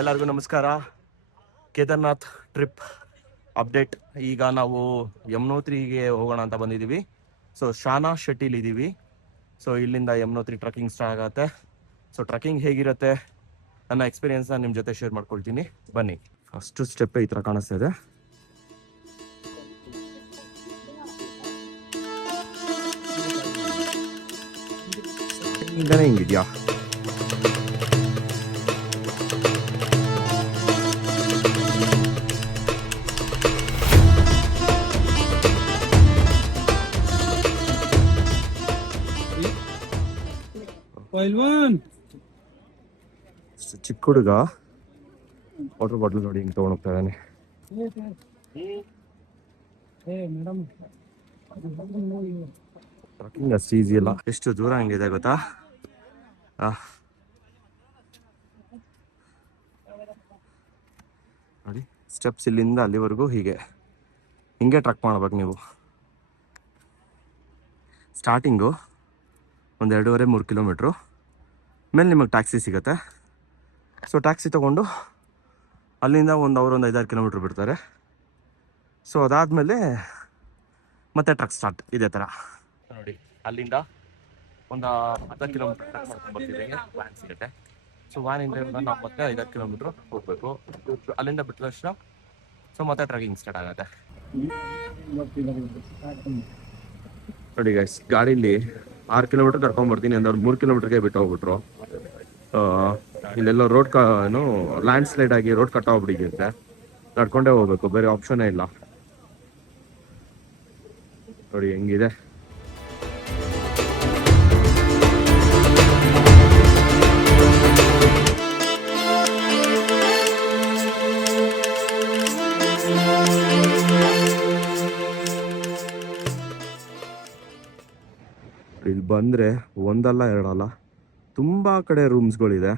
ಎಲ್ಲರಿಗೂ ನಮಸ್ಕಾರ. Kedarnath trip update. ಈಗ ನಾವು ಯಮುನೋತ್ರಿಗೆ ಹೋಗೋಣ ಅಂತ ಬಂದಿದ್ದೀವಿ. ಸೊ ಶಾನಾ ಶೆಟ್ಟಿಲಿ ಇದ್ದೀವಿ. ಸೊ ಇಲ್ಲಿಂದ ಯಮುನೋತ್ರಿ ಟ್ರಕ್ಕಿಂಗ್ ಸ್ಟಾರ್ಟ್ ಆಗುತ್ತೆ. ಸೊ ಟ್ರಕ್ಕಿಂಗ್ ಹೇಗಿರುತ್ತೆ ನನ್ನ ಎಕ್ಸ್ಪೀರಿಯನ್ಸ್ನ ನಿಮ್ಮ ಜೊತೆ ಶೇರ್ ಮಾಡ್ಕೊಳ್ತೀನಿ, ಬನ್ನಿ. ಫಸ್ಟ್ ಸ್ಟೆಪ್ ಈ ಥರ ಕಾಣಿಸ್ತಾ ಇದೆ. ಹಿಂಗನೇ ಹಿಂಗಿದ್ಯಾ? ಚಿಕ್ಕ ಹುಡುಗ ವಾಟರ್ ಬಾಟಲ್ ನೋಡಿ ಹಿಂಗೆ ತೊಗೊಂಡು ಹೋಗ್ತಾ ಇದ್ದಾನೆ. ಟ್ರಕ್ಕಿಂಗ್ ಅಷ್ಟು ಈಸಿ ಇಲ್ಲ. ಎಷ್ಟು ದೂರ ಹಂಗಿದೆ ಗೊತ್ತಾ? ನೋಡಿ ಸ್ಟೆಪ್ಸ್ ಇಲ್ಲಿಂದ ಅಲ್ಲಿವರೆಗೂ ಹಿಂಗೆ ಟ್ರಕ್ ಮಾಡ್ಬೇಕು ನೀವು. ಸ್ಟಾರ್ಟಿಂಗು ಒಂದು 2.5-3 ಕಿಲೋಮೀಟ್ರು ಮೇಲೆ ನಿಮಗೆ ಟ್ಯಾಕ್ಸಿ ಸಿಗುತ್ತೆ. ಸೊ ಟ್ಯಾಕ್ಸಿ ತೊಗೊಂಡು ಅಲ್ಲಿಂದ ಒಂದು 5-6 ಕಿಲೋಮೀಟ್ರ್ ಬಿಡ್ತಾರೆ. ಸೊ ಅದಾದಮೇಲೆ ಮತ್ತೆ ಟ್ರಕ್ ಸ್ಟಾರ್ಟ್ ಇದೇ ಥರ. ನೋಡಿ ಅಲ್ಲಿಂದ ಒಂದು 10 ಕಿಲೋಮೀಟ್ರ್ ಟ್ರಕ್ ಮಾಡ್ಕೊಂಡು ಬರ್ತಿದ್ದಂಗೆ ವ್ಯಾನ್ ಸಿಗುತ್ತೆ. ಸೊ ವ್ಯಾನಿಂದ ನಾವು ಮತ್ತೆ 5 ಕಿಲೋಮೀಟ್ರ್ ಹೋಗಬೇಕು. ಅಲ್ಲಿಂದ ಬಿಟ್ಟ ತಕ್ಷಣ ಸೊ ಮತ್ತೆ ಟ್ರಕ್ಕಿಂಗ್ ಸ್ಟಾರ್ಟ್ ಆಗುತ್ತೆ. ನೋಡಿ ಗೈಸ್, ಗಾಡೀಲಿ 6 ಕಿಲೋಮೀಟ್ರ್ ಕರ್ಕೊಂಡ್ಬರ್ತೀನಿ ಅಂದ್ರೆ 3 ಕಿಲೋಮೀಟ್ರಿಗೆ ಬಿಟ್ಟು ಹೋಗ್ಬಿಟ್ರು. ಇಲ್ಲೆಲ್ಲ ರೋಡ್ ಲ್ಯಾಂಡ್ ಸ್ಲೈಡ್ ಆಗಿ ರೋಡ್ ಕಟ್ ಆಗ್ಬಿಟ್ಟಿರುತ್ತೆ. ನಡ್ಕೊಂಡೇ ಹೋಗ್ಬೇಕು, ಬೇರೆ ಆಪ್ಷನ್ನೇ ಇಲ್ಲ. ನೋಡಿ ಹೆಂಗಿದೆ. ಇಲ್ಲಿ ಬಂದರೆ ಒಂದಲ್ಲ ಎರಡಲ್ಲ ತುಂಬ ಕಡೆ ರೂಮ್ಸ್ಗಳಿದೆ.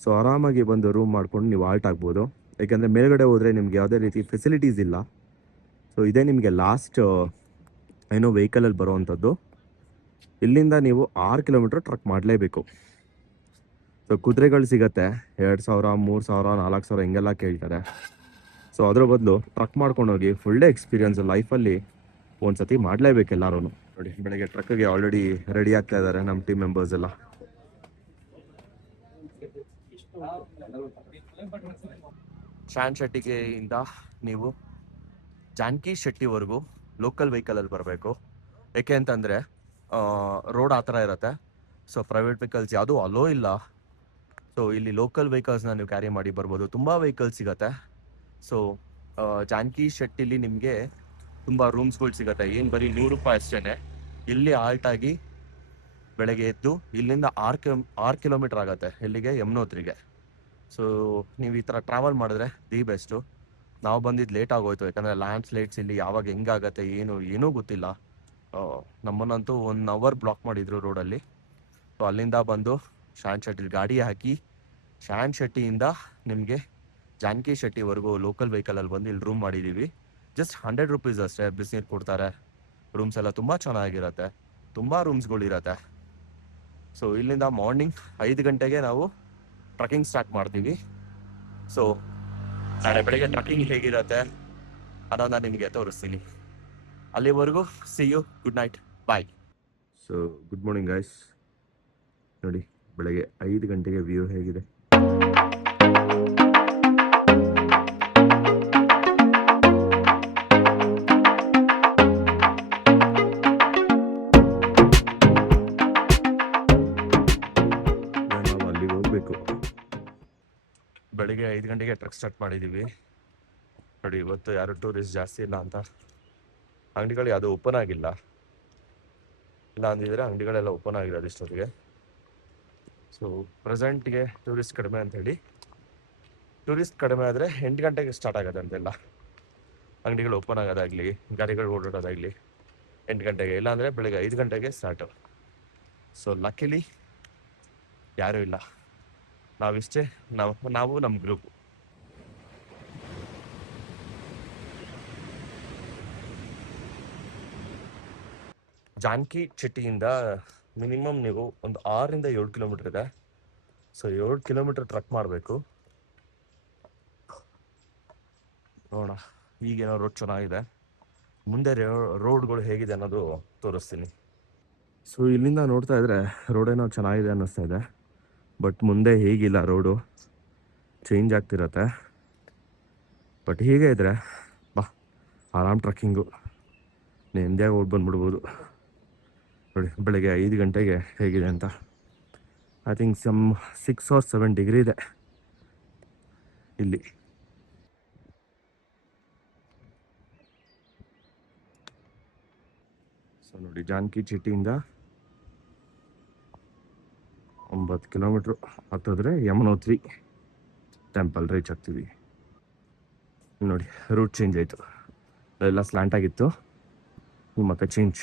ಸೊ ಆರಾಮಾಗಿ ಬಂದು ರೂಮ್ ಮಾಡ್ಕೊಂಡು ನೀವು ಆಲ್ಟ್ ಆಗ್ಬೋದು. ಯಾಕೆಂದರೆ ಮೇಲ್ಗಡೆ ಹೋದರೆ ನಿಮ್ಗೆ ಯಾವುದೇ ರೀತಿ ಫೆಸಿಲಿಟೀಸ್ ಇಲ್ಲ. ಸೊ ಇದೇ ನಿಮಗೆ ಲಾಸ್ಟ್ ವೆಹಿಕಲಲ್ಲಿ ಬರೋವಂಥದ್ದು. ಇಲ್ಲಿಂದ ನೀವು 6 ಕಿಲೋಮೀಟ್ರ್ ಟ್ರಕ್ ಮಾಡಲೇಬೇಕು. ಸೊ ಕುದುರೆಗಳು ಸಿಗುತ್ತೆ 2,000, 3,000, 4,000 ಹಿಂಗೆಲ್ಲ ಕೇಳ್ತಾರೆ. ಸೊ ಅದ್ರ ಬದಲು ಟ್ರಕ್ ಮಾಡ್ಕೊಂಡೋಗಿ ಫುಲ್ ಡೇ ಎಕ್ಸ್ಪೀರಿಯನ್ಸ್ ಲೈಫಲ್ಲಿ ಒಂದ್ಸತಿ ಮಾಡಲೇಬೇಕು ಎಲ್ಲರೂ. ನೋಡಿ ಬೆಳಗ್ಗೆ ಟ್ರಕ್ಗೆ ಆಲ್ರೆಡಿ ರೆಡಿ ಆಗ್ತಾ ಇದ್ದಾರೆ ನಮ್ಮ ಟೀಮ್ ಮೆಂಬರ್ಸ್ ಎಲ್ಲ. ಶಾನ್ ಶೆಟ್ಟಿಗೆಯಿಂದ ನೀವು ಜಾನಕಿ ಶೆಟ್ಟಿವರೆಗೂ ಲೋಕಲ್ ವೆಹಿಕಲಲ್ಲಿ ಬರಬೇಕು. ಏಕೆ ಅಂತಂದರೆ ರೋಡ್ ಆ ಥರ ಇರುತ್ತೆ. ಸೊ ಪ್ರೈವೇಟ್ ವೆಹಿಕಲ್ಸ್ ಯಾವುದೂ ಅಲೋ ಇಲ್ಲ. ಸೊ ಇಲ್ಲಿ ಲೋಕಲ್ ವೆಹಿಕಲ್ಸ್ನ ನೀವು ಕ್ಯಾರಿ ಮಾಡಿ ಬರ್ಬೋದು. ತುಂಬ ವೆಹಿಕಲ್ಸ್ ಸಿಗುತ್ತೆ. ಸೊ ಜಾನಕಿ ಶೆಟ್ಟಿಲಿ ನಿಮಗೆ ತುಂಬ ರೂಮ್ಸ್ಗಳು ಸಿಗುತ್ತೆ. ಏನು ಬರೀ 100 ರೂಪಾಯಿ ಅಷ್ಟೇ. ಇಲ್ಲಿ ಆಲ್ಟಾಗಿ ಬೆಳಗ್ಗೆ ಎದ್ದು ಇಲ್ಲಿಂದ 6 ಕಿಲೋಮೀಟ್ರ್ ಆಗುತ್ತೆ ಇಲ್ಲಿಗೆ ಯಮುನೋತ್ರಿಗೆ. ಸೊ ನೀವು ಈ ಥರ ಟ್ರಾವೆಲ್ ಮಾಡಿದ್ರೆ ದಿ ಬೆಸ್ಟು. ನಾವು ಬಂದಿದ್ದು ಲೇಟ್ ಆಗೋಯ್ತು, ಯಾಕಂದರೆ ಲ್ಯಾಂಡ್ ಸ್ಲೈಡ್ಸ್ ಇಲ್ಲಿ ಯಾವಾಗ ಹೆಂಗಾಗತ್ತೆ ಏನೂ ಗೊತ್ತಿಲ್ಲ. ನಮ್ಮನ್ನಂತೂ 1 ಅವರ್ ಬ್ಲಾಕ್ ಮಾಡಿದರು ರೋಡಲ್ಲಿ. ಸೊ ಅಲ್ಲಿಂದ ಬಂದು ಶಾನ್ ಶೆಟ್ಟಿಲಿ ಗಾಡಿ ಹಾಕಿ ಶಾನ್ ಶೆಟ್ಟಿಯಿಂದ ನಿಮಗೆ ಜಾನಕಿ ಶೆಟ್ಟಿವರೆಗೂ ಲೋಕಲ್ ವೆಹಿಕಲಲ್ಲಿ ಬಂದು ಇಲ್ಲಿ ರೂಮ್ ಮಾಡಿದ್ದೀವಿ. ಜಸ್ಟ್ 100 ರೂಪೀಸ್ ಅಷ್ಟೇ. ಬಿಸಿನೀರು ಕೊಡ್ತಾರೆ. ರೂಮ್ಸ್ ಎಲ್ಲ ತುಂಬ ಚೆನ್ನಾಗಿರುತ್ತೆ, ತುಂಬ ರೂಮ್ಸ್ಗಳಿರುತ್ತೆ. ಸೊ ಇಲ್ಲಿಂದ ಮಾರ್ನಿಂಗ್ 5 ಗಂಟೆಗೆ ನಾವು ಟ್ರಕ್ಕಿಂಗ್ ಸ್ಟಾರ್ಟ್ ಮಾಡ್ತೀವಿ. ಸೊ ನಾಳೆ ಬೆಳಗ್ಗೆ ಟ್ರಕ್ಕಿಂಗ್ ಹೇಗಿರುತ್ತೆ ಅನ್ನೋದನ್ನ ನಿಮಗೆ ತೋರಿಸ್ತೀನಿ. ಅಲ್ಲಿವರೆಗೂ see you, good night, bye. So good morning guys. ನೋಡಿ ಬೆಳಗ್ಗೆ 5 ಗಂಟೆಗೆ ವ್ಯೂ ಹೇಗಿದೆ. ಬೆಳಿಗ್ಗೆ 5 ಗಂಟೆಗೆ ಟ್ರಕ್ ಸ್ಟಾರ್ಟ್ ಮಾಡಿದ್ದೀವಿ. ನೋಡಿ ಇವತ್ತು ಯಾರು ಟೂರಿಸ್ಟ್ ಜಾಸ್ತಿ ಇಲ್ಲ ಅಂತ ಅಂಗಡಿಗಳು ಯಾವುದೂ ಓಪನ್ ಆಗಿಲ್ಲ. ಇಲ್ಲ ಅಂದಿದ್ರೆ ಅಂಗಡಿಗಳೆಲ್ಲ ಓಪನ್ ಆಗಿರೋದು ಇಷ್ಟೊತ್ತಿಗೆ. ಸೊ ಪ್ರೆಸೆಂಟ್ಗೆ ಟೂರಿಸ್ಟ್ ಕಡಿಮೆ ಅಂಥೇಳಿ. ಟೂರಿಸ್ಟ್ ಕಡಿಮೆ ಆದರೆ 8 ಗಂಟೆಗೆ ಸ್ಟಾರ್ಟ್ ಆಗೋದು ಅಂತೆಲ್ಲ. ಅಂಗಡಿಗಳು ಓಪನ್ ಆಗೋದಾಗಲಿ ಗಾಡಿಗಳು ಓಡಾಡೋದಾಗಲಿ 8 ಗಂಟೆಗೆ, ಇಲ್ಲಾಂದರೆ ಬೆಳಗ್ಗೆ 5 ಗಂಟೆಗೆ ಸ್ಟಾರ್ಟು. ಸೊ ಲಕ್ಕಿಲಿ ಯಾರೂ ಇಲ್ಲ, ನಾವಿಷ್ಟೇ, ನಾವು ನಮ್ಮ ಗ್ರೂಪು. ಜಾನಕಿ ಶೆಟ್ಟಿಯಿಂದ ಮಿನಿಮಮ್ ನೀವು ಒಂದು 6 ರಿಂದ 7 ಕಿಲೋಮೀಟರ್ ಇದೆ. ಸೊ 7 ಕಿಲೋಮೀಟರ್ ಟ್ರಕ್ ಮಾಡಬೇಕು. ನೋಡೋಣ, ಈಗೇನೋ ರೋಡ್ ಚೆನ್ನಾಗಿದೆ, ಮುಂದೆ ರೋಡ್ಗಳು ಹೇಗಿದೆ ಅನ್ನೋದು ತೋರಿಸ್ತೀನಿ. ಸೊ ಇಲ್ಲಿಂದ ನೋಡ್ತಾ ಇದ್ರೆ ರೋಡ್ ಏನೋ ಚೆನ್ನಾಗಿದೆ ಅನ್ನಿಸ್ತಾ ಇದೆ, ಬಟ್ ಮುಂದೆ ಹೇಗಿಲ್ಲ, ರೋಡು ಚೇಂಜ್ ಆಗ್ತಿರತ್ತೆ. ಬಟ್ ಹೀಗೆ ಇದ್ರೆ ಬಾ ಆರಾಮ್ ಟ್ರಕ್ಕಿಂಗು ನೆಮ್ಮದಿಯಾಗಿ ಹೋಗಿ ಬಂದ್ಬಿಡ್ಬೋದು. ನೋಡಿ ಬೆಳಗ್ಗೆ 5 ಗಂಟೆಗೆ ಹೇಗಿದೆ ಅಂತ. ಐ ಥಿಂಕ್ 6 or 7 ಡಿಗ್ರಿ ಇದೆ ಇಲ್ಲಿ. ಸೊ ನೋಡಿ, ಜಾನಕಿ ಚಿಟ್ಟಿಯಿಂದ 9 ಕಿಲೋಮೀಟ್ರು ಹತ್ತಿದ್ರೆ ಯಮನೋತ್ರಿ ಟೆಂಪಲ್ ರೀಚ್ ಆಗ್ತೀವಿ. ನೋಡಿ ರೂಟ್ ಚೇಂಜ್ ಆಯಿತು, ಎಲ್ಲ ಸ್ಲ್ಯಾಂಟ್ ಆಗಿತ್ತು, ಮತ್ತೆ ಚೇಂಜ್.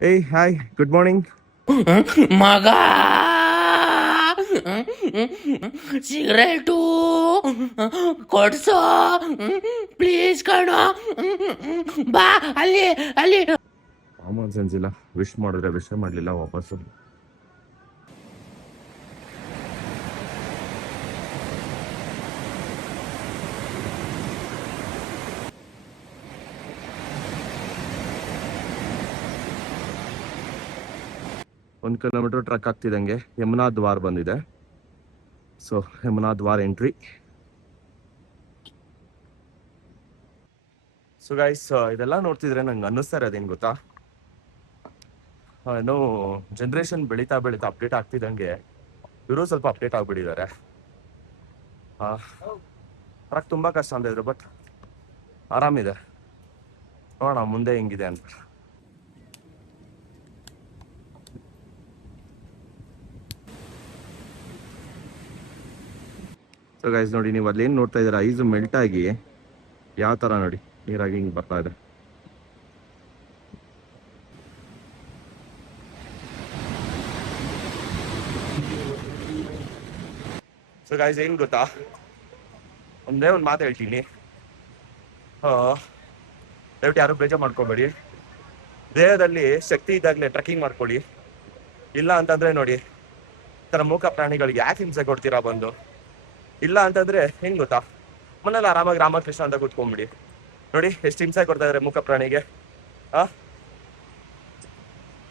ಏಯ್ ಹಾಯ್, ಗುಡ್ ಮಾರ್ನಿಂಗ್ ಮಗ. ಸಿಗರೇಟು ಕೊಡ್ಸೋ ಪ್ಲೀಸ್ ಕಣೋ. ಬಾ ಅಲ್ಲಿ ಅಲ್ಲಿ. ಕಾಮನ್ ಸೆನ್ಸ್ ಇಲ್ಲ, ವಿಶ್ ಮಾಡಿದ್ರೆ ವಿಶ್ ಮಾಡಲಿಲ್ಲ ವಾಪಸ್ಸು. ಒಂದು ಕಿಲೋಮೀಟರ್ ಟ್ರಕ್ ಆಗ್ತಿದ್ದಂಗೆ ಯಮುನಾ ದ್ವಾರ್ ಬಂದಿದೆ. So Yamuna Dwar entry. So guys, ಇದೆಲ್ಲ ನೋಡ್ತಿದ್ರೆ ನಂಗೆ ಅನ್ನಿಸ್ತಾ ಇರೋದೇನು ಗೊತ್ತಾ, ಏನೋ ಜನ್ರೇಷನ್ ಬೆಳೀತಾ ಅಪ್ಡೇಟ್ ಆಗ್ತಿದ್ದಂಗೆ ಇವರು ಸ್ವಲ್ಪ ಅಪ್ಡೇಟ್ ಆಗಿಬಿಟ್ಟಿದ್ದಾರೆ. ಟ್ರಕ್ ತುಂಬ ಕಷ್ಟ ಅಂತ ಇದ್ರು, ಬಟ್ ಆರಾಮಿದೆ. ನೋಡೋಣ ಮುಂದೆ ಹೆಂಗಿದೆ ಅಂತ. ಸೊ ಗೈಸ್ ನೋಡಿ, ನೀವು ಅಲ್ಲೇನು ನೋಡ್ತಾ ಇದ್ದೀರಾ, ಐಸು ಮೆಲ್ಟ್ ಆಗಿ ಯಾವ ಥರ ನೋಡಿ ನೀರಾಗಿ ಹಿಂಗೆ ಬರ್ತಾ ಇದೆ. ಸೊ ಗೈಸ್ ಏನು ಗೊತ್ತಾ, ಒಂದೇ ಒಂದು ಮಾತು ಹೇಳ್ತೀನಿ, ದಯವಿಟ್ಟು ಯಾರು ಬೇಜಾರು ಮಾಡ್ಕೋಬೇಡಿ. ದೇಹದಲ್ಲಿ ಶಕ್ತಿ ಇದ್ದಾಗಲೇ ಟ್ರೆಕ್ಕಿಂಗ್ ಮಾಡ್ಕೊಳ್ಳಿ. ಇಲ್ಲ ಅಂತಂದರೆ ನೋಡಿ, ಈ ಥರ ಮೂಕ ಪ್ರಾಣಿಗಳಿಗೆ ಯಾಕೆ ಹಿಂಸೆ ಕೊಡ್ತೀರಾ ಬಂದು. ಇಲ್ಲ ಅಂತಂದ್ರೆ ಹೆಂಗ್ ಗೊತ್ತಾ, ಮನೇಲಿ ಆರಾಮಾಗಿ ರಾಮಕೃಷ್ಣ ಅಂತ ಕೂತ್ಕೊಂಡ್ಬಿಡಿ. ನೋಡಿ ಎಷ್ಟು ಹಿಂಸೆ ಕೊಡ್ತಾ ಇದಾರೆ ಮೂಕ ಪ್ರಾಣಿಗೆ.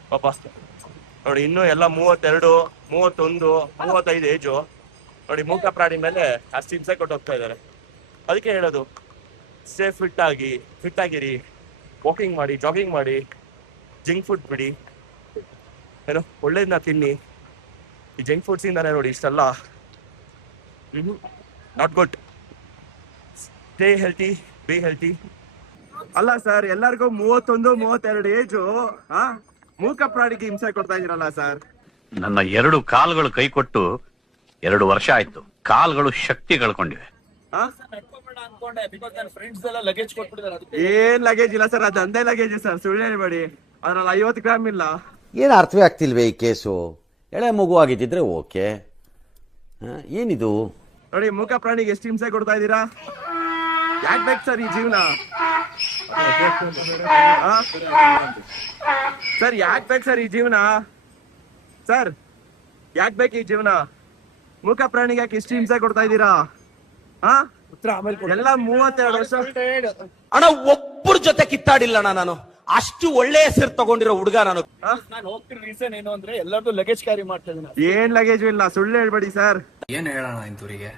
ಪಾಪ ನೋಡಿ, ಇನ್ನೂ ಎಲ್ಲ 32, 31, 35 ಏಜು. ನೋಡಿ ಮೂಕ ಪ್ರಾಣಿ ಮೇಲೆ ಅಷ್ಟು ಹಿಂಸೆ ಕೊಟ್ಟು ಹೋಗ್ತಾ ಇದ್ದಾರೆ. ಅದಕ್ಕೆ ಹೇಳೋದು, ಸ್ಟೇ ಫಿಟ್ ಆಗಿರಿ, ವಾಕಿಂಗ್ ಮಾಡಿ, ಜಾಗಿಂಗ್ ಮಾಡಿ, ಜಂಕ್ ಫುಡ್ ಬಿಡಿ, ಏನೋ ಒಳ್ಳೇದನ್ನ ತಿನ್ನಿ. ಈ ಜಂಕ್ ಫುಡ್ಸ್ ಇಂದಾನೆ ನೋಡಿ ಇಷ್ಟೆಲ್ಲ not good. Stay healthy, be healthy. ಅಲ್ಲ ಸರ್, ಎಲ್ಲರಿಗೂ 31, 32 ಏಜು, ಮೂಕ ಪ್ರಾಣಿಗೆ ಹಿಂಸೆ ಕೊಡ್ತಾ ಇದೀರಲ್ಲ ಸರ್. ನನ್ನ 2 ಕಾಲುಗಳು ಕೈ ಕೊಟ್ಟು 2 ವರ್ಷ ಆಯ್ತು, ಕಾಲುಗಳು ಶಕ್ತಿ ಕಳ್ಕೊಂಡಿವೆ. ಏನ್ ಲಗೇಜ್ ಇಲ್ಲ ಸರ್, ಅದು ಅಂದೇ ಲಗೇಜ್ ಸರ್, ಸುಳ್ಳು ಹೇಳ್ಬೇಡಿ. ಅದ್ರಲ್ಲಿ 50 ಗ್ರಾಮ್ ಇಲ್ಲ. ಏನು ಅರ್ಥವೇ ಆಗ್ತಿಲ್ವೇ ಈ ಕೇಸು? ಎಳೆ ಮಗು ಆಗಿದ್ದಿದ್ರೆ ಓಕೆ, ಏನಿದು? ನೋಡಿ ಮೂಕ ಪ್ರಾಣಿಗೆ ಎಷ್ಟು ಹಿಂಸೆ ಕೊಡ್ತಾ ಇದ್ದೀರಾ. ಯಾಕೆ ಬೇಕು ಸರ್ ಈ ಜೀವನ? ಸರ್ ಯಾಕೆ ಬೇಕು ಸರ್ ಈ ಜೀವನ? ಸರ್ ಯಾಕೆ ಬೇಕು ಈ ಜೀವನ? ಮೂಕ ಪ್ರಾಣಿಗೆ ಯಾಕೆ ಎಷ್ಟು ಹಿಂಸೆ ಕೊಡ್ತಾ ಇದ್ದೀರಾ? ಎಲ್ಲ 32 ವರ್ಷ ಅಣ್ಣ, ಒಬ್ಬರ ಜೊತೆ ಕಿತ್ತಾಡಿಲ್ಲ ನಾನು. ಅಷ್ಟು ಒಳ್ಳೆ ಹೆಸರು ತಗೊಂಡಿರೋ ಹುಡುಗ ನಾನು. ಹೋಗ್ತಿರೋ ರೀಸನ್ ಏನು ಅಂದ್ರೆ ಎಲ್ಲರದು ಲಗೇಜ್ ಕ್ಯಾರಿ ಮಾಡ್ತಾ ಇದ್ದೀನಿ. ಏನ್ ಲಗೇಜ್ ಇಲ್ಲ, ಸುಳ್ಳು ಹೇಳ್ಬೇಡಿ ಸರ್. ಏನ್ ಹೇಳೋಣ ಇಂತೂರಿಗೆ?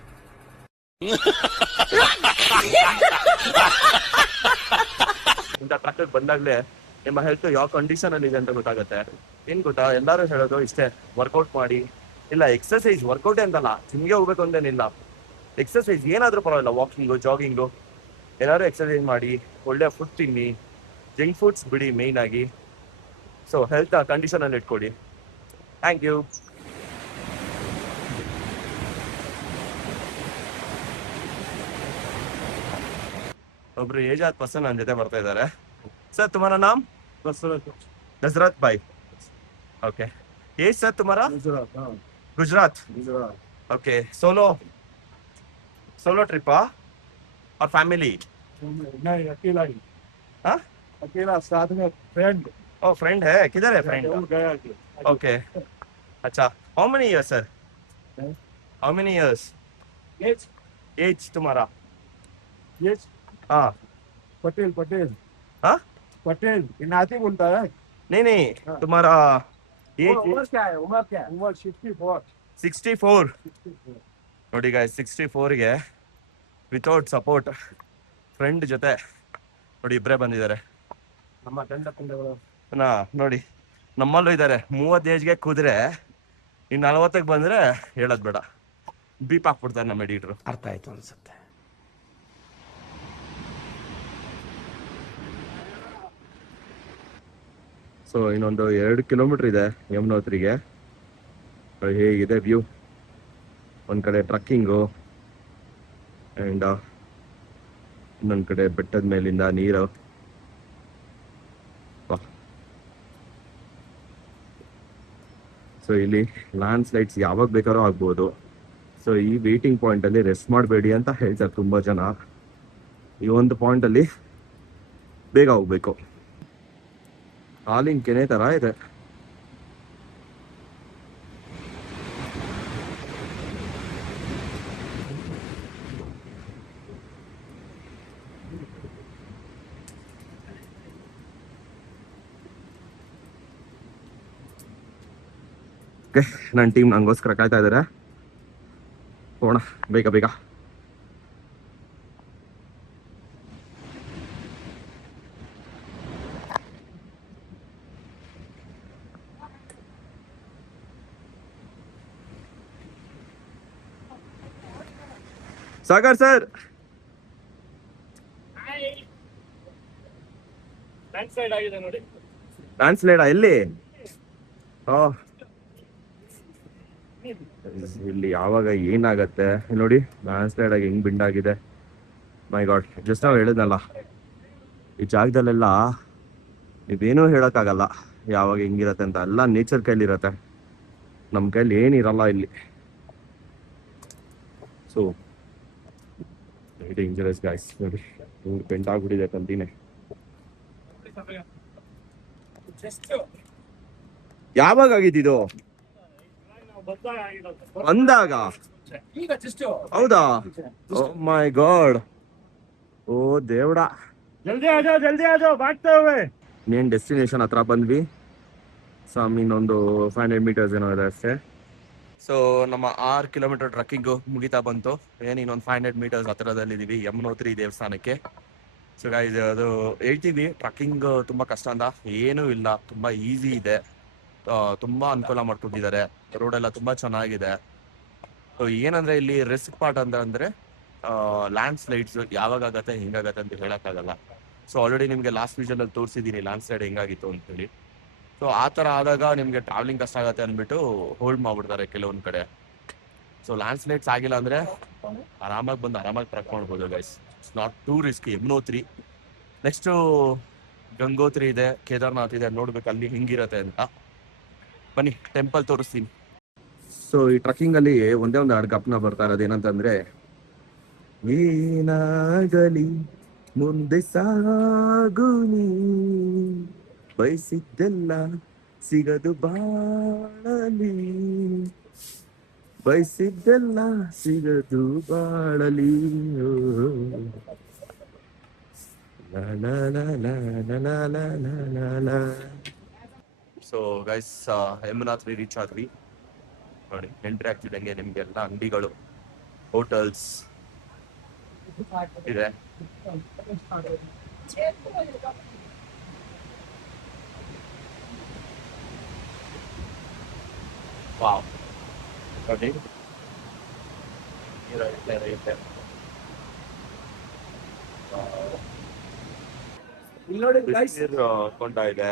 ಇಂಥ ಟ್ರಕ್ ಬಂದಾಗ್ಲೇ ನಿಮ್ಮ ಹೆಲ್ತ್ ಯಾವ ಕಂಡೀಷನ್ ಅಲ್ಲಿ ಇದೆ ಅಂತ ಗೊತ್ತಾಗುತ್ತೆ. ಏನ್ ಗೊತ್ತಾ, ಎಲ್ಲರೂ ಹೇಳೋದು ಇಷ್ಟೇ, ವರ್ಕೌಟ್ ಮಾಡಿ. ಇಲ್ಲ ಎಕ್ಸರ್ಸೈಸ್, ವರ್ಕೌಟ್ ಅಂತಲ್ಲ, ಜಿಮ್ಗೆ ಹೋಗ್ಬೇಕು ಅಂತೇನಿಲ್ಲ, ಎಕ್ಸರ್ಸೈಸ್ ಏನಾದ್ರೂ ಪರವಾಗಿಲ್ಲ, ವಾಕಿಂಗು, ಜಾಗಿಂಗು, ಏನಾದ್ರು ಎಕ್ಸರ್ಸೈಸ್ ಮಾಡಿ, ಒಳ್ಳೆ ಫುಡ್ ತಿನ್ನಿ, ಜಂಕ್ ಫುಡ್ಸ್ ಬಿಡಿ ಮೇಯ್ನ್ ಆಗಿ. ಸೊ ಹೆಲ್ತ್ ಕಂಡೀಷನ್ ಅಲ್ಲಿ ಇಟ್ಕೊಡಿ. Thank you. ಒಬ್ರು ಏಜ್ ಆದ ಪರ್ಸನ್ ನನ್ನ ಜೊತೆ ಬರ್ತಾ ಇದ್ದಾರೆ. सर तुम्हारा नाम? नजरत भाई. ओके. एज सर तुम्हारा? गुजरात. ओके. सोलो ट्रिप और फैमिली? नहीं, अकेला ही. हाँ? अकेला, साथ में फ्रेंड. ओ फ्रेंड है, किधर है फ्रेंड? गया. ओके, अच्छा. How many years, sir? How many years? Age Age तुम्हारा? एज हाँ. पटेल पटेल हाँ? पटेल ये नाती बोलता है नहीं हाँ. तुम्हारा उम्र एज क्या है उम्र 64 64. ನೋಡಿ ಗಾಯ್ಸ್ 64ಗೆ ವಿತೌಟ್ ಸಪೋರ್ಟ್ ಫ್ರೆಂಡ್ ಜೊತೆ ನೋಡಿ ಇಬ್ಬರೇ ಬಂದಿದ್ದಾರೆ. ನಮ್ಮ ಗಂಡ ಪುಂಡಗಳು ನೋಡಿ ನಮ್ಮಲ್ಲೂ ಇದ್ದಾರೆ. 30 ಏಜ್ಗೆ ಕುದ್ರೆ ಇನ್ನು 40ಕ್ಕೆ ಬಂದ್ರೆ ಹೇಳೋದ್ ಬೇಡ, ಬೀಪ್ ಹಾಕ್ಬಿಡ್ತಾರೆ ನಮ್ಮ ಎಡಿಟ್ರು. ಅರ್ಥ ಆಯ್ತು ಅನ್ಸುತ್ತೆ. ಸೊ ಇನ್ನೊಂದು 2 ಕಿಲೋಮೀಟರ್ ಇದೆ ಯಮುನೋತ್ರಿಗೆ. ಹೇಗಿದೆ ವ್ಯೂ, ಒಂದ್ ಕಡೆ ಟ್ರಕ್ಕಿಂಗು ಅಂಡ್ ಇನ್ನೊಂದ್ ಕಡೆ ಬೆಟ್ಟದ ಮೇಲಿಂದ ನೀರು. ಸೊ ಇಲ್ಲಿ ಲ್ಯಾಂಡ್ ಸ್ಲೈಡ್ಸ್ ಯಾವಾಗ ಬೇಕಾದ್ರೂ ಆಗ್ಬೋದು. ಸೊ ಈ ವೇಟಿಂಗ್ ಪಾಯಿಂಟ್ ಅಲ್ಲಿ ರೆಸ್ಟ್ ಮಾಡಬೇಡಿ ಅಂತ ಹೇಳ್ತಾರೆ ತುಂಬಾ ಜನ. ಈ ಒಂದು ಪಾಯಿಂಟ್ ಅಲ್ಲಿ ಬೇಗ ಹೋಗ್ಬೇಕು. ಹಾಲಿನ ಕೆನೆ ತರ ಇದೆ. ನನ್ನ ಟೀಮ್ ನಂಗೋಸ್ಕರ ಕಾಯ್ತಾ ಇದ್ದಾರೆ. ಹೋಗೋಣ ಬೇಗ ಬೇಗ. ಸಾಗರ್ ಸರ್, ಲ್ಯಾಂಡ್ ಸ್ಲೈಡ್ ಆಗಿದೆ ನೋಡಿ. ಟ್ರಾನ್ಸ್ಲೇಟ್ ಎಲ್ಲಿ? ಇಲ್ಲಿ ಯಾವಾಗ ಏನಾಗತ್ತೆ ನೋಡಿ. ಲ್ಯಾಂಡ್ಸ್ಲೈಡ್ ಆಗಿ ಹೆಂಗ್ ಬಿಂಡಾಗಿದೆ. ಮೈ ಗಾಡ್, ಜಸ್ಟ್ ನಾವು ಹೇಳಿದ್ನಲ್ಲ, ಈ ಜಾಗದಲ್ಲೆಲ್ಲ ನೀವೇನೂ ಹೇಳಕ್ಕಾಗಲ್ಲ ಯಾವಾಗ ಹೆಂಗಿರತ್ತೆ ಅಂತ. ಎಲ್ಲ ನೇಚರ್ ಕೈಲಿರತ್ತೆ, ನಮ್ಮ ಕೈಲಿ ಏನಿರಲ್ಲ ಇಲ್ಲಿ. So dangerous guys. ನೋಡಿ ಹಿಂಗ್ ಬೆಂಡ್ ಆಗ್ಬಿಟ್ಟಿದೆ ತಂದಿನೇ. ಯಾವಾಗ ಆಗಿದ್ದು? ಬಂದಾಗ? ಈಗ ಜಸ್ಟ್ ಹೌದಾ? ಓ ಮೈ ಗಾಡ್, ಓ ದೇವ್ಡ. ಜಲ್ದಿ ಆಜೋ ಬಾಗ್ತಾ ಹುವೆ. ಇನ್ನೇನ್ ಡೆಸ್ಟಿನೇಷನ್ ಹತ್ರ ಬಂದ್ವಿ. ಸಮ್ ಇನ್ನೊಂದು 500 ಮೀಟರ್ಸ್ ಏನೋ ಇದೆ ಅಷ್ಟೇ. ಸೊ ನಮ್ಮ 6 ಕಿಲೋಮೀಟರ್ ಟ್ರಕ್ಕಿಂಗು ಮುಗಿತಾ ಬಂತು. ಏನು ಇನ್ನೊಂದು 500 ಮೀಟರ್ಸ್ ಹತ್ರದಲ್ಲಿದ್ದೀವಿ ಯಮುನೋತ್ರಿ ದೇವಸ್ಥಾನಕ್ಕೆ. ಸೊ ಗೈಸ್, ಅದು ಹೇಳ್ತೀವಿ ಟ್ರಕ್ಕಿಂಗ್ ತುಂಬ ಕಷ್ಟ ಅಂತ. ಏನೂ ಇಲ್ಲ, ತುಂಬ ಈಸಿ ಇದೆ. ತುಂಬ ಅನುಕೂಲ ಮಾಡ್ಕೊಟ್ಟಿದ್ದಾರೆ. ರೋಡೆಲ್ಲ ತುಂಬ ಚೆನ್ನಾಗಿದೆ. ಸೊ ಏನಂದರೆ ಇಲ್ಲಿ ರಿಸ್ಕ್ ಪಾರ್ಟ್ ಅಂದರೆ ಲ್ಯಾಂಡ್ ಸ್ಲೈಡ್ಸ್ ಯಾವಾಗ ಆಗತ್ತೆ ಹೆಂಗಾಗತ್ತೆ ಅಂತ ಹೇಳೋಕ್ಕಾಗಲ್ಲ. ಸೊ ಆಲ್ರೆಡಿ ನಿಮಗೆ ಲಾಸ್ಟ್ ವಿಷನಲ್ಲಿ ತೋರಿಸಿದ್ದೀನಿ ಲ್ಯಾಂಡ್ ಸ್ಲೈಡ್ ಹೆಂಗಾಗಿತ್ತು ಅಂತೇಳಿ. ಸೊ ಆ ಥರ ಆದಾಗ ನಿಮಗೆ ಟ್ರಾವೆಲಿಂಗ್ ಕಷ್ಟ ಆಗುತ್ತೆ ಅಂದ್ಬಿಟ್ಟು ಹೋಲ್ಡ್ ಮಾಡ್ಬಿಡ್ತಾರೆ ಕೆಲವೊಂದು ಕಡೆ. ಸೊ ಲ್ಯಾಂಡ್ ಸ್ಲೈಡ್ಸ್ ಆಗಿಲ್ಲ ಅಂದರೆ ಆರಾಮಾಗಿ ಬಂದು ಆರಾಮಾಗಿ ಟ್ರಕ್ ಮಾಡ್ಬೋದು guys. It's not two risky. Yamunotri next Gangotri ಇದೆ, ಕೇದಾರ್ನಾಥ್ ಇದೆ, ನೋಡ್ಬೇಕು ಅಲ್ಲಿ ಹೆಂಗಿರತ್ತೆ ಅಂತ. ಬನ್ನಿ ಟೆಂಪಲ್ ತೋರಿಸ್ತೀನಿ. ಸೊ ಈ ಟ್ರಕ್ಕಿಂಗಲ್ಲಿ ಒಂದೇ ಒಂದು ಹಾಡು ಗಪ್ನ ಬರ್ತಾ ಇರೋದು ಏನಂತಂದರೆ, ಏನಾಗಲಿ ಮುಂದೆ ಸಾಗು ನೀ, ಬಯಸಿದ್ದೆಲ್ಲ ಸಿಗದು ಬಾಳಲಿ, ಬಯಸಿದ್ದೆಲ್ಲ ಸಿಗದು ಬಾಳಲಿ. ಸೊ ಗೈಸ್, ಯಮುನೋತ್ರಿ ರೀಚ್ ಆದ್ವಿ. ನೋಡಿ ಎಂಟ್ರಿ ಆಗ್ತಿದ್ದಂಗೆ ನಿಮ್ಗೆಲ್ಲ ಅಂಗಡಿಗಳು, ಹೋಟೆಲ್ಸ್ ಇದೆ. ವಾವ್, ನೋಡಿ ಇಲ್ಲಿ ನೋಡಿ ಗೈಸ್, ಕೊಂಡ ಇದೆ.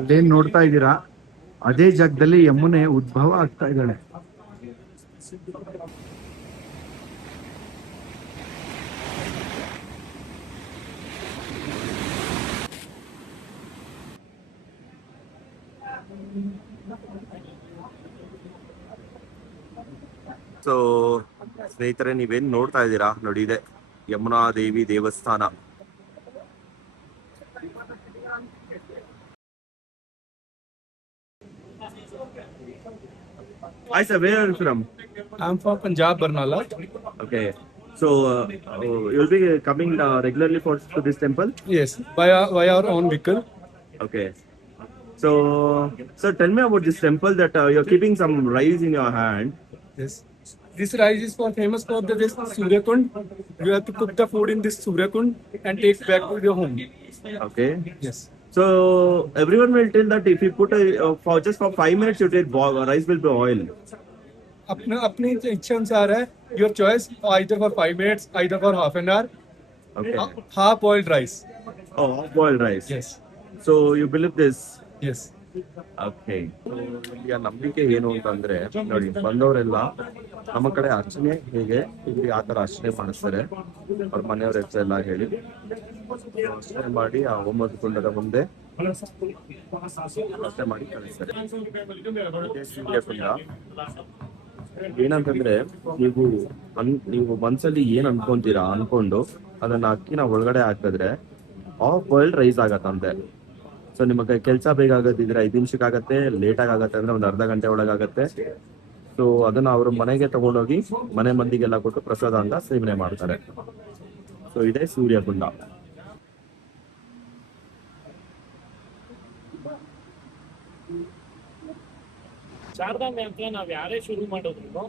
ಅದೇನ್ ನೋಡ್ತಾ ಇದ್ದೀರಾ, ಅದೇ ಜಾಗದಲ್ಲಿ ಯಮುನೆ ಉದ್ಭವ ಆಗ್ತಾ ಇದ್ದಾಳೆ. ಸೊ ಸ್ನೇಹಿತರೆ, ನೀವೇನ್ ನೋಡ್ತಾ ಇದ್ದೀರಾ ನೋಡಿ, ಇದೆ ಯಮುನಾ ದೇವಿ ದೇವಸ್ಥಾನ. Hi sir, where are you from? I'm from Punjab, Barnala. Okay. So you'll be coming regularly to this temple? Yes, by our own vehicle. Okay. So tell me about this temple that you're keeping some rice in your hand. Yes. This rice is famous for this Surya Kund. You have to cook the food in this Surya Kund and take back to your home. Okay. Yes. So everyone will tell that if you put for just for 5 minutes you take rice will be oil. अपनी इच्छा अनुसार है. Your choice, either for 5 minutes, either for half an hour. Okay. Half boiled rice. Oh, boiled rice. Yes. So you believe this? Yes. Okay ಇಲ್ಲಿಯ ನಂಬಿಕೆ ಏನು ಅಂತಂದ್ರೆ ನೋಡಿ, ಬಂದವರೆಲ್ಲ ನಮ್ಮ ಕಡೆ ಅರ್ಚನೆ ಹೇಗೆ ಇಲ್ಲಿ ಆ ತರ ಅರ್ಚನೆ ಮಾಡಿಸ್ತಾರೆ. ಅವ್ರ ಮನೆಯವ್ರ ಹೆಸರು ಎಲ್ಲ ಹೇಳಿ ಅರ್ಚನೆ ಮಾಡಿ ಆ ಹೋಮದ ಕುಂಡದ ಮುಂದೆ ಅರ್ಚನೆ ಮಾಡಿ ಕಳಿಸ್ತಾರೆ. ಸೂರ್ಯ ಕುಂಡ ಏನಂತಂದ್ರೆ ನೀವು ಮನ್ಸಲ್ಲಿ ಏನ್ ಅನ್ಕೊಂಡು ಅದನ್ನ ಅಕ್ಕಿನ ಒಳಗಡೆ ಹಾಕಿದ್ರೆ ಆಫ್ ಬಾಯ್ಲ್ಡ್ ರೈಸ್ ಆಗತ್ತಂತೆ. ಸೊ ನಿಮಗೆ ಕೆಲಸ ಬೇಗ ಆಗೋದಿದ್ರೆ 5 ನಿಮಿಷಕ್ಕಾಗತ್ತೆ, ಲೇಟ್ ಆಗತ್ತೆ ಅಂದ್ರೆ ಒಂದು ಅರ್ಧ ಗಂಟೆ ಒಳಗಾಗತ್ತೆ. ಸೊ ಅದನ್ನ ಅವರು ಮನೆಗೆ ತಗೊಂಡೋಗಿ ಮನೆ ಮಂದಿಗೆಲ್ಲ ಕೊಟ್ಟು ಪ್ರಸಾದ ಅಂತ ಸೇವನೆ ಮಾಡ್ತಾರೆ. ಸೊ ಇದೇ ಸೂರ್ಯಕುಂಡ. ಶಾರದಾ ಯಾತ್ರೆ ನಾವ್ ಯಾರೇ ಶುರು ಮಾಡೋದ್ರು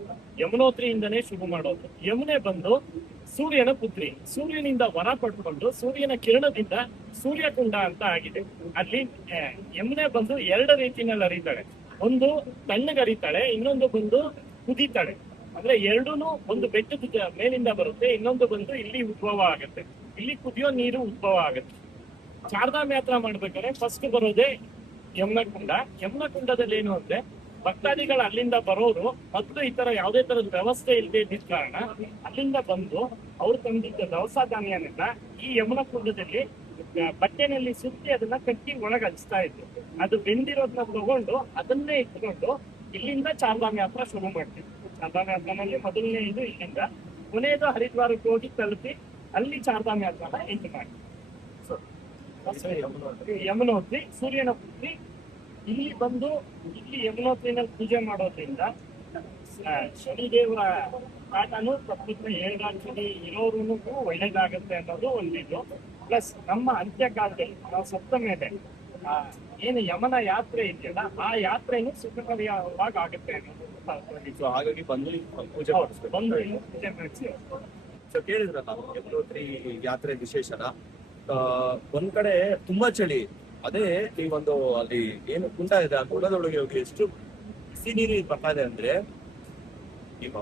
ಯಮುನೋತ್ರಿಯಿಂದನೇ ಶುರು ಮಾಡೋದು. ಯಮುನೆ ಬಂದು ಸೂರ್ಯನ ಪುತ್ರಿ, ಸೂರ್ಯನಿಂದ ವರ ಪಡ್ಕೊಂಡು ಸೂರ್ಯನ ಕಿರಣದಿಂದ ಸೂರ್ಯಕುಂಡ ಅಂತ ಆಗಿದೆ. ಅಲ್ಲಿ ಯಮುನೆ ಬಂದು 2 ರೀತಿನಲ್ಲಿ ಹರಿತಾಳೆ. ಒಂದು ತಣ್ಣಗೆ ಹರಿತಾಳೆ, ಇನ್ನೊಂದು ಬಂದು ಕುದೀತಾಳೆ. ಅಂದ್ರೆ ಎರಡೂನು ಒಂದು ಬೆಟ್ಟದ ಮೇಲಿಂದ ಬರುತ್ತೆ, ಇನ್ನೊಂದು ಬಂದು ಇಲ್ಲಿ ಉದ್ಭವ ಆಗುತ್ತೆ. ಇಲ್ಲಿ ಕುದಿಯೋ ನೀರು ಉದ್ಭವ ಆಗುತ್ತೆ. ಶಾರದಾ ಯಾತ್ರಾ ಮಾಡ್ಬೇಕಾದ್ರೆ ಫಸ್ಟ್ ಬರೋದೇ ಯಮುನಾ ಕುಂಡ. ಯಮುನಾ ಕುಂಡದಲ್ಲಿ ಏನು ಅಂದ್ರೆ ಭಕ್ತಾದಿಗಳು ಅಲ್ಲಿಂದ ಬರೋರು ಮತ್ತು ಈ ತರ ಯಾವುದೇ ತರದ ವ್ಯವಸ್ಥೆ ಇಲ್ಲದೆ ಇದ್ದ ಕಾರಣ ಅಲ್ಲಿಂದ ಬಂದು ಅವ್ರು ತಂದಿದ್ದ ದವಸ ಧಾನ್ಯನೆಲ್ಲ ಈ ಯಮುನಾ ಕುಂಡದಲ್ಲಿ ಬಟ್ಟೆನಲ್ಲಿ ಸುತ್ತಿ ಅದನ್ನ ಕಟ್ಟಿ ಒಳಗೆ ಹಚ್ತಾ ಇದ್ರು. ಅದು ಬೆಂದಿರೋದನ್ನ ತಗೊಂಡು ಅದನ್ನೇ ಇಟ್ಕೊಂಡು ಇಲ್ಲಿಂದ ಚಾರ್ಧಾಮ್ ಯಾತ್ರಾ ಶುರು ಮಾಡ್ತೀವಿ. ಚಾರ್ಧಾಮ್ ಯಾತ್ರಾನಲ್ಲಿ ಮೊದಲನೇ ಇದು ಇಲ್ಲಿಂದ, ಕೊನೆಯದು ಹರಿದ್ವಾರಕ್ಕೆ ಹೋಗಿ ತಲುಪಿ ಅಲ್ಲಿ ಚಾರ್ಧಾಮ್ ಯಾತ್ರಾನ ಎಂಟು ಮಾಡಿ. ಯಮುನೋತ್ರಿ ಸೂರ್ಯನ ಪುತ್ರಿ ಇಲ್ಲಿ ಬಂದು ಇಲ್ಲಿ ಯಮುನೋತ್ರಿನಲ್ಲಿ ಪೂಜೆ ಮಾಡೋದ್ರಿಂದ ಶನಿದೇವರ ಕಾಟನು ತಪ್ಪುತ್ತೆ, ಏಳರಾಶಿ ಇರೋರು ಒಳ್ಳೇದಾಗತ್ತೆ ಅನ್ನೋದು ಒಂದಿದು. ಪ್ಲಸ್ ನಮ್ಮ ಅಂತ್ಯಕಾಲದಲ್ಲಿ ನಾವು ಸತ್ತ ಮೇಲೆ ಏನು ಯಮನ ಯಾತ್ರೆ ಇದೆಯಲ್ಲ ಆ ಯಾತ್ರೆನೂ ಸುಖಕರವಾಗಿ ಆಗುತ್ತೆ ಅನ್ನೋದು. ಹಾಗಾಗಿ ಬಂದು ಪೂಜೆ ಬಂದು ಇಲ್ಲಿ ಪೂಜೆ ಮಾಡಿಸಿ ಕೇಳಿದ್ರಲ್ಲ ಯಮುನೋತ್ರಿ ಯಾತ್ರೆ ವಿಶೇಷನ. ಒಂದ್ ಕಡೆ ತುಂಬಾ ಚಳಿ, ಅದೇ ನೀವೊಂದು ಅಲ್ಲಿ ಏನು ಕುಂಡ ಇದೆ ಆ ಕುಂಡದೊಳಗೆ ಹೋಗಿ ಎಷ್ಟು ಬಿಸಿ ನೀರು ಬರ್ತಾ ಇದೆ ಅಂದ್ರೆ ನೀವು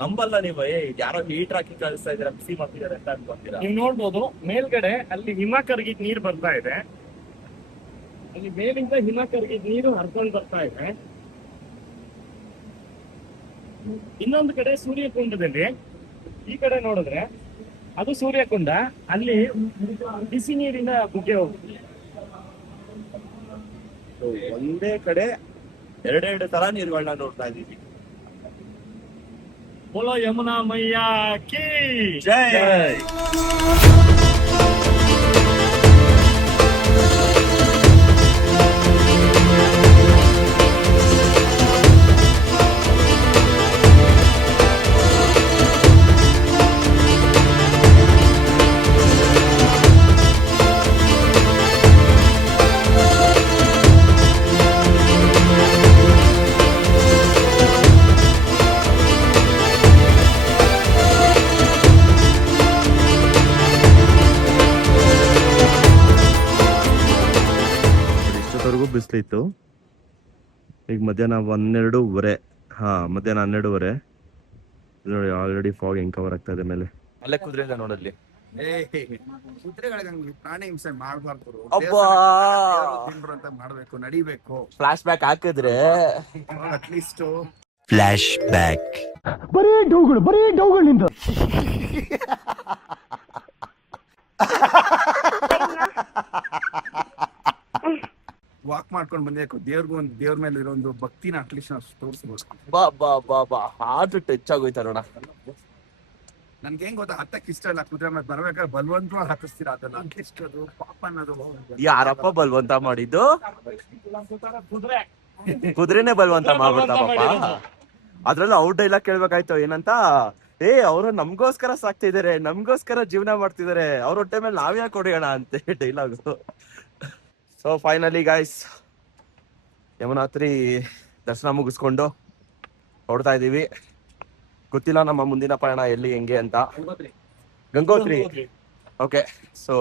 ನಂಬಲ್ಲ. ನೀವು ಯಾರೋ ಹೀಟರ್ ಹಾಕಿ ಕಳಿಸ್ತಾ ಇದ್ದೀರಾ, ಬಿಸಿ ಮಾಡ್ತಿದ್ದಾರೆ ಅಂತ ಅನ್ಕೊಂತೀರಾ. ನೀವು ನೋಡ್ಬೋದು ಮೇಲ್ಗಡೆ ಅಲ್ಲಿ ಹಿಮ ಕರಗಿದ ನೀರು ಬರ್ತಾ ಇದೆ. ಅಲ್ಲಿ ಮೇಲಿಂದ ಹಿಮ ಕರಗಿದ ನೀರು ಹರ್ಕೊಂಡು ಬರ್ತಾ ಇದೆ. ಇನ್ನೊಂದು ಕಡೆ ಸೂರ್ಯಕುಂಡದಲ್ಲಿ ಈ ಕಡೆ ನೋಡಿದ್ರೆ ಅದು ಸೂರ್ಯಕುಂಡ, ಅಲ್ಲಿ ಬಿಸಿ ನೀರಿನ ಬುಗ್ಗೆ ಹೋಗುತ್ತೆ. ಒಂದೇ ಕಡೆ ಎರಡೆರಡು ತರ ನೀರುಗಳನ್ನ ನೋಡ್ತಾ ಇದೀವಿ. ಬೋಲೋ ಯಮುನಾ ಮೈಯಾ ಕೀ ಜೈ. ಬಿಸಿಲಿತ್ತು. ಈಗ ಮಧ್ಯಾಹ್ನ 12:30. ಮಧ್ಯಾಹ್ನ 12:30 ನೋಡಿ. ಆಲ್ರೆಡಿ ಫಾಗ್ ಹೆಂಗ್ ಕವರ್ ಆಗ್ತಾ ಇದೆ ಮೇಲೆ. ಅಲ್ಲೇ ಕುದುರೆ ಇದೆ ನೋಡಲ್ಲಿ. ಕುದುರೆಗಳಿಗೆ ಪ್ರಾಣಿ ಹಿಂಸೆ ಮಾಡಬಾರ್ದು ಅಂತ ಮಾಡ್ಬೇಕು, ನಡಿಬೇಕು. ಫ್ಲಾಶ್ ಬ್ಯಾಕ್ ಹಾಕಿದ್ರೆ ಅಟ್ಲೀಸ್ಟ್ ಫ್ಲಾಶ್ ಬ್ಯಾಕ್. ಬರೀ ಡೌಗಳಿಂದ ವಾಕ್ ಮಾಡ್ಕೊಂಡು ಬಂದೇಕು. ದೇವ್ರ ಮೇಲೆ ಇರೋ ಒಂದು ಭಕ್ತಿನ ಅಟ್ಲೀಸ್ಟ್ ನಾವು ತೋರಿಸ್ಬೋದು. ಬಾ ಹಾರ್ಟ್ ಟಚ್ ಆಗೋಯ್ತಾರೋಣ. ನನ್ಗೆ ಹೆಂಗ್ ಗೊತ್ತಾ, ಹತ್ತಕ್ಕೆ ಇಷ್ಟ ಇಲ್ಲ. ಕುದುರೆ ಮೇಲೆ ಬರ್ಬೇಕಾದ್ರೆ ಬಲವಂತವಾಗಿ ಹತ್ತಿಸ್ತೀರಾ ಅದನ್ನ. ಅಟ್ಲೀಸ್ಟ್ ಅದು ಪಾಪ ಅನ್ನೋದು. ಯಾರಪ್ಪ ಬಲ್ವಂತ ಮಾಡಿದ್ದು? ಕುದುರೆ ಕುದುರೆನೆ ಬಲ್ವಂತ ಮಾಡ್ಬಿಡ್ತಾ ಪಾಪ. ಅದ್ರಲ್ಲೂ ಔಟ್ ಡೈಲಾಗ್ ಕೇಳ್ಬೇಕಾಯ್ತು, ಏನಂತ, ಅವರು ನಮ್ಗೋಸ್ಕರ ಸಾಕ್ತಿದ್ದಾರೆ, ನಮ್ಗೋಸ್ಕರ ಜೀವನ ಮಾಡ್ತಿದ್ದಾರೆ, ಅವ್ರ ಹೊಟ್ಟೆ ಮೇಲೆ ನಾವ್ಯಾಕೆ ಹೊಡೆಯೋಣ ಅಂತೆ dialogue. So finally guys, Yamunotri ದರ್ಶನ ಮುಗಿಸ್ಕೊಂಡು ಹೊಡ್ತಾ ಇದೀವಿ. ಗೊತ್ತಿಲ್ಲ ನಮ್ಮ ಮುಂದಿನ ಪಯಣ ಎಲ್ಲಿ ಹೆಂಗೆ ಅಂತ. ಗಂಗೋತ್ರಿ. ಓಕೆ, ಸೊ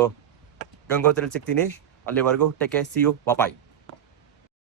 ಗಂಗೋತ್ರಿಲಿ ಸಿಗ್ತೀನಿ. ಅಲ್ಲಿವರೆಗೂ take care, see you, bye.